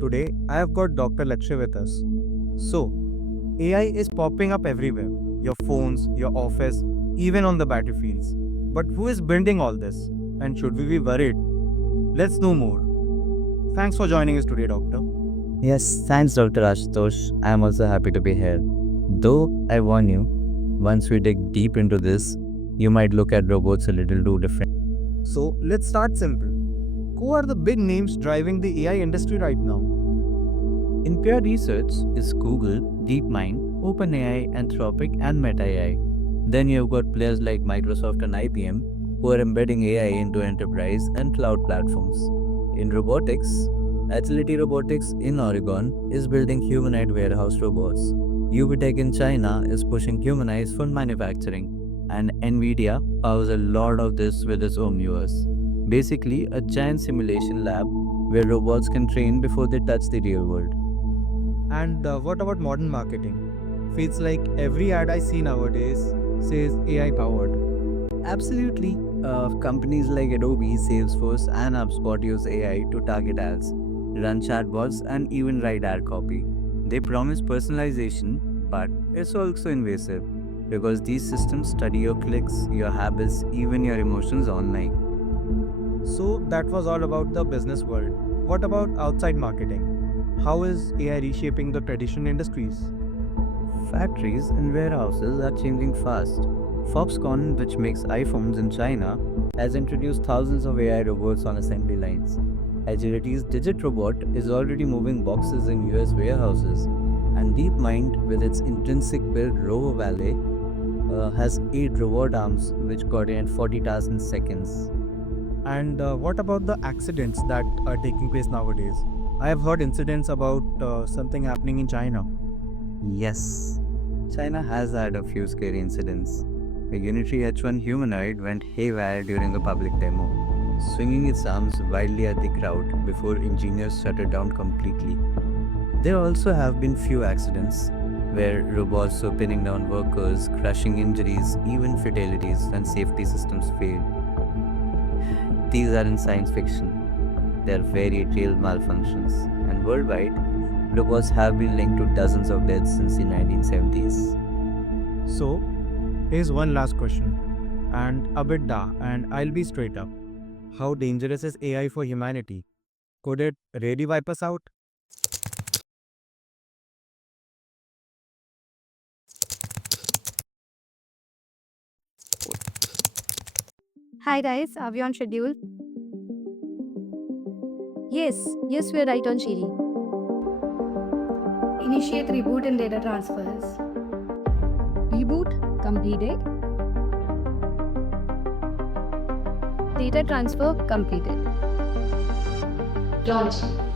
Today, I have got Dr. Lakshay with us. So, AI is popping up everywhere your phones, your office, even on the battlefields. But who is building all this? And should we be worried? Let's know more. Thanks for joining us today, Doctor. Yes, thanks, Dr. Ashutosh. I am also happy to be here. Though I warn you, once we dig deep into this, you might look at robots a little too different. So, let's start simple. Who are the big names driving the AI industry right now? In pure research is Google, DeepMind, OpenAI, Anthropic, and Meta AI. Then you've got players like Microsoft and IBM who are embedding AI into enterprise and cloud platforms. In robotics, Agility Robotics in Oregon is building humanoid warehouse robots. UBTech in China is pushing humanized food manufacturing, and Nvidia powers a lot of this with its Omniverse. Basically, a giant simulation lab where robots can train before they touch the real world. And what about modern marketing? Feels like every ad I see nowadays says AI powered. Absolutely. Companies like Adobe, Salesforce, and HubSpot use AI to target ads, run chatbots, and even write ad copy. They promise personalization, but it's also invasive because these systems study your clicks, your habits, even your emotions online. So that was all about the business world. What about outside marketing? How is AI reshaping the traditional industries? Factories and warehouses are changing fast. Foxconn, which makes iPhones in China, has introduced thousands of AI robots on assembly lines. Agility's Digit Robot is already moving boxes in US warehouses, and DeepMind, with its intrinsic built Rover Valet, has 8 robot arms which coordinate 40 tasks in seconds. And what about the accidents that are taking place nowadays? I have heard incidents about something happening in China. Yes, China has had a few scary incidents. A Unitary H1 humanoid went haywire during a public demo, swinging its arms wildly at the crowd before engineers shut it down completely. There also have been few accidents where robots were pinning down workers, crushing injuries, even fatalities when safety systems failed. These aren't science fiction, they're very real malfunctions, and worldwide, robots have been linked to dozens of deaths since the 1970s. So, here's one last question, and a bit da, and I'll be straight up. How dangerous is AI for humanity? Could it really wipe us out? Hi guys, are we on schedule? Yes, we're right on Shiri. Initiate reboot and data transfers. Reboot completed. Data transfer completed. Launching.